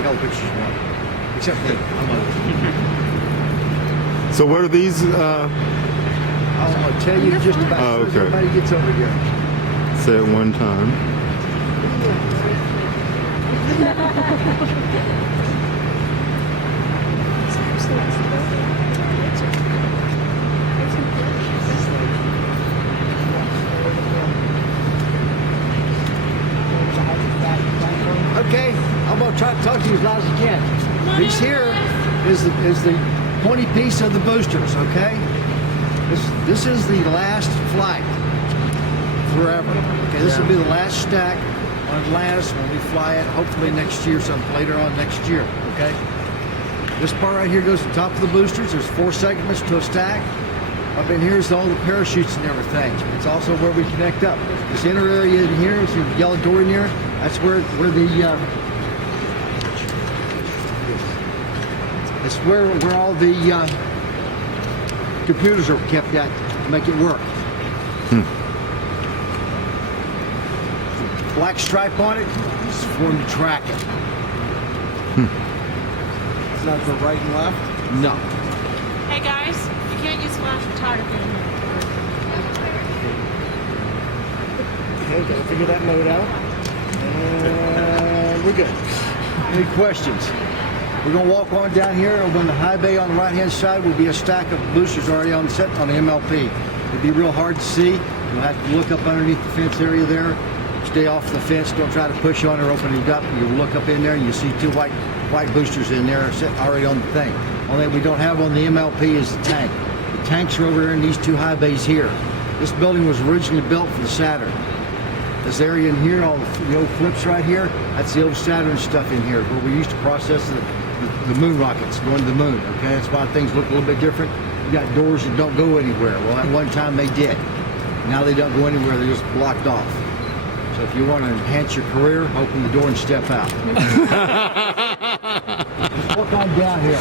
take all the pictures you want. Except me. I'm old. So what are these? I'll tell you just about Oh, as okay. everybody gets over here. Say it one time. Okay, I'm gonna try to talk to you as loud as I can. This here is the pointy piece of the boosters. Okay, this is the last flight forever. Okay, this will be the last stack on Atlantis when we fly it. Hopefully next year, sometime later on next year. Okay, this part right here goes to the top of the boosters. There's 4 segments to a stack. Up in here is all the parachutes and everything. It's also where we connect up. This inner area in here, see the yellow door in here? That's where all the computers are kept at to make it work. Black stripe on it is for them to track it. It's not for right and left? No. Hey guys, you can't use flash photography anymore. Okay, gotta figure that mode out. And we're good. Any questions? We're gonna walk on down here. On the high bay on the right-hand side will be a stack of boosters already on set on the MLP. It'd be real hard to see. You'll have to look up underneath the fence area there. Stay off the fence. Don't try to push on or open it up. You'll look up in there and you see 2 white boosters in there already on the thing. Only we don't have on the MLP is the tank. The tanks are over there in these 2 high bays here. This building was originally built for the Saturn. This area in here, all the old flips right here, that's the old Saturn stuff in here where we used to process the moon rockets going to the moon. Okay, that's why things look a little bit different. You got doors that don't go anywhere. Well, at one time they did. Now they don't go anywhere. They're just blocked off. So if you want to enhance your career, open the door and step out. Just walk on down here.